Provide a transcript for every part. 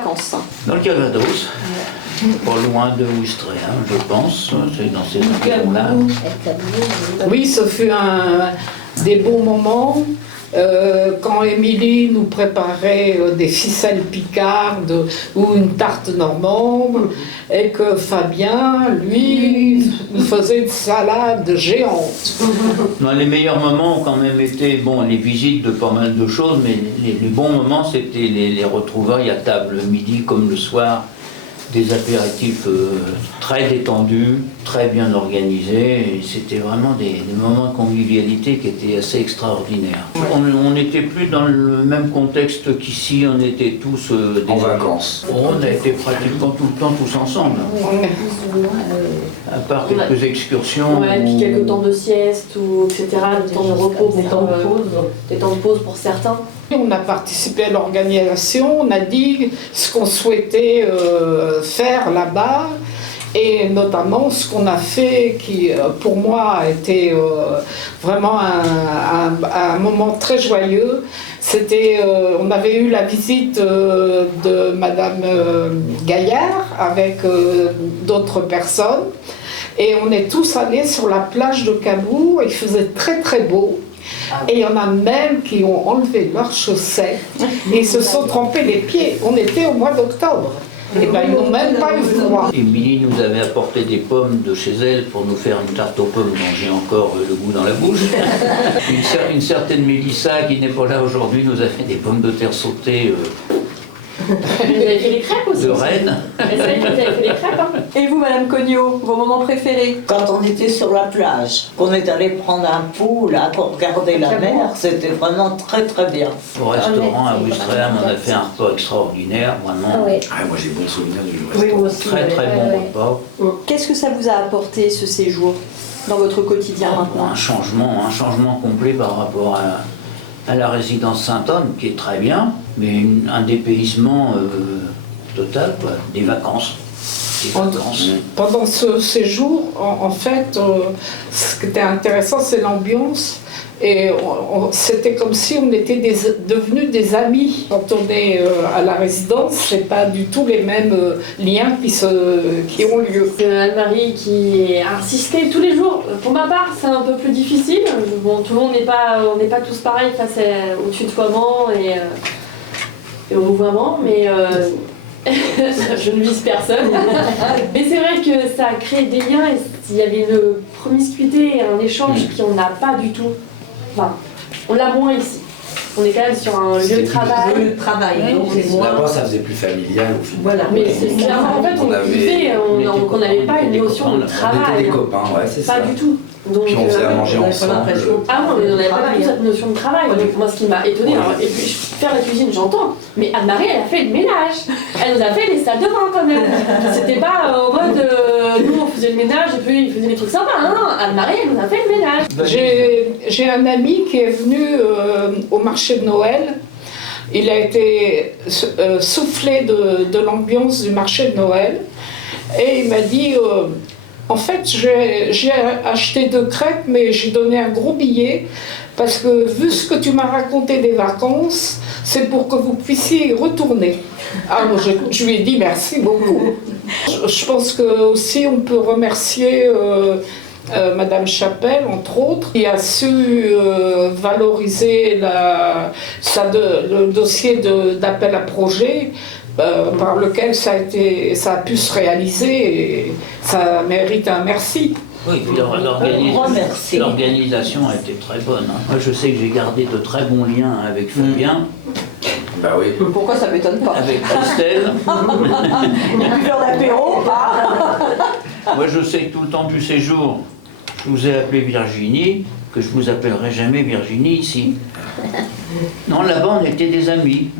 vacances. Dans le Calvados, pas loin de Ouistreham, je pense, c'est dans ces environs-là. Oui, ce fut des bons moments. Quand Émilie nous préparait des ficelles picardes ou une tarte normande, et que Fabien, lui, nous faisait une salade géante. Non, les meilleurs moments ont quand même été, bon, les visites de pas mal de choses, mais les bons moments, c'était les retrouvailles à table, le midi comme le soir, des apéritifs très détendus, très bien organisés, et c'était vraiment des moments de convivialité qui étaient assez extraordinaires. On n'était plus dans le même contexte qu'ici, on était tous En vacances. On a été pratiquement tout le temps tous ensemble, à part quelques excursions. Ouais, puis quelques temps de sieste, ou etc., des temps de repos, des temps de pause pour certains. On a participé à l'organisation, on a dit ce qu'on souhaitait faire là-bas, et notamment ce qu'on a fait qui pour moi a été vraiment un moment très joyeux. C'était, on avait eu la visite de Madame Gaillard avec d'autres personnes, et on est tous allés sur la plage de Cabourg, il faisait très très beau. Et il y en a même qui ont enlevé leurs chaussettes et se sont trempés les pieds. On était au mois d'octobre. Et ben ils n'ont même pas eu froid. Émilie nous avait apporté des pommes de chez elle pour nous faire une tarte aux pommes dont j'ai encore le goût dans la bouche. Une certaine Mélissa, qui n'est pas là aujourd'hui, nous a fait des pommes de terre sautées Vous avez fait les crêpes aussi. de Rennes. Vous avez fait les crêpes, hein. Et vous, Madame Cognot, vos moments préférés? Quand on était sur la plage, qu'on est allé prendre un pot là pour regarder la mer, c'était vraiment très très bien. Au restaurant à Ouistreham, on a fait un repas extraordinaire, vraiment. Ah, moi j'ai bon souvenir du Oui, restaurant. moi aussi. Très très bon repas. Qu'est-ce que ça vous a apporté, ce séjour, dans votre quotidien maintenant? Un changement complet par rapport à la résidence Sainte-Anne, qui est très bien, mais un dépaysement total, quoi, des vacances. Pendant ce séjour, en fait, ce qui était intéressant, c'est l'ambiance. Et c'était comme si on était devenus des amis. Quand on est à la résidence, c'est pas du tout les mêmes liens qui ont lieu. C'est Anne-Marie qui a insisté tous les jours. Pour ma part, c'est un peu plus difficile. Bon, tout le monde on n'est pas tous pareils face au tutoiement et au vouvoiement, mais je ne vise personne. Mais c'est vrai que ça a créé des liens et il y avait une promiscuité et un échange qu'on n'a pas du tout. Enfin, on l'a moins ici. On est quand même sur un lieu de travail. Le travail, donc c'est moi. Là-bas, ça faisait plus familial au final. Voilà. Mais c'est clairement, en fait, on vivait, on n'avait pas une notion de On travail. était des copains, ouais, c'est ça. Pas du tout. Donc, Puis on faisait à manger on avait pas ensemble. l'impression. Ah non, mais on n'avait pas du tout cette notion de travail. Donc, moi, ce qui m'a étonnée, et puis faire la cuisine, j'entends, mais Anne-Marie, elle a fait le ménage. Elle nous a fait les salles de bain quand même. C'était pas au mode nous on faisait le ménage et puis il faisait des trucs sympas. Non, Anne-Marie, elle nous a fait le ménage. J'ai un ami qui est venu au marché de Noël. Il a été soufflé de l'ambiance du marché de Noël. Et il m'a dit, en fait, j'ai acheté 2 crêpes, mais j'ai donné un gros billet, parce que vu ce que tu m'as raconté des vacances, c'est pour que vous puissiez y retourner. Alors je lui ai dit merci beaucoup. Je pense que aussi on peut remercier Madame Chapelle, entre autres, qui a su valoriser le dossier d'appel à projet par lequel ça a pu se réaliser, et ça mérite un merci. Oui, puis l'organisation a été très bonne. Hein. Moi, je sais que j'ai gardé de très bons liens avec Fabien, Bah oui. Pourquoi ça m'étonne pas? avec Christelle. Buveur d'apéro. Moi, je sais que tout le temps du séjour, je vous ai appelé Virginie, que je vous appellerai jamais Virginie ici. Non, là-bas, on était des amis.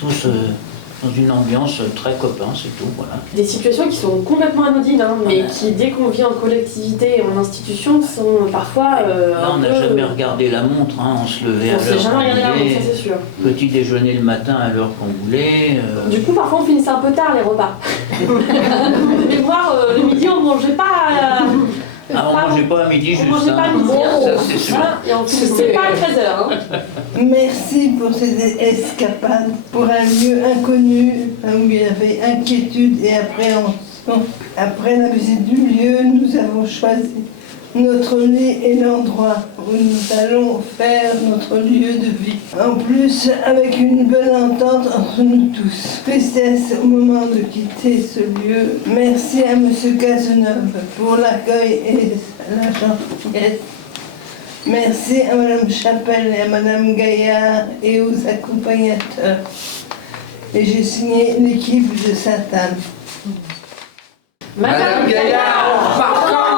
Tous dans une ambiance très copain, c'est tout, voilà. Des situations qui sont complètement anodines, hein, mais qui, dès qu'on vit en collectivité et en institution, sont parfois. Là, on n'a jamais regardé la montre, hein, on se levait à On l'heure s'est jamais qu'on regardé la montre, voulait, ça c'est sûr. petit déjeuner le matin à l'heure qu'on voulait. Du coup, parfois on finissait un peu tard les repas. Vous devez voir, le midi on mangeait pas. On mangeait pas à midi, On juste. mangeait pas à midi, Ça, c'est sûr. Voilà, et on finissait pas à 13h. Hein. Merci pour cette escapade, pour un lieu inconnu où il y avait inquiétude et appréhension. Après la visite du lieu, nous avons choisi notre lit et l'endroit où nous allons faire notre lieu de vie. En plus, avec une bonne entente entre nous tous. Tristesse au moment de quitter ce lieu. Merci à M. Cazeneuve pour l'accueil et la gentillesse. Merci à Mme Chapelle et à Mme Gaillard et aux accompagnateurs. Et j'ai signé l'équipe de Sainte-Anne. Madame Gaillard, par contre,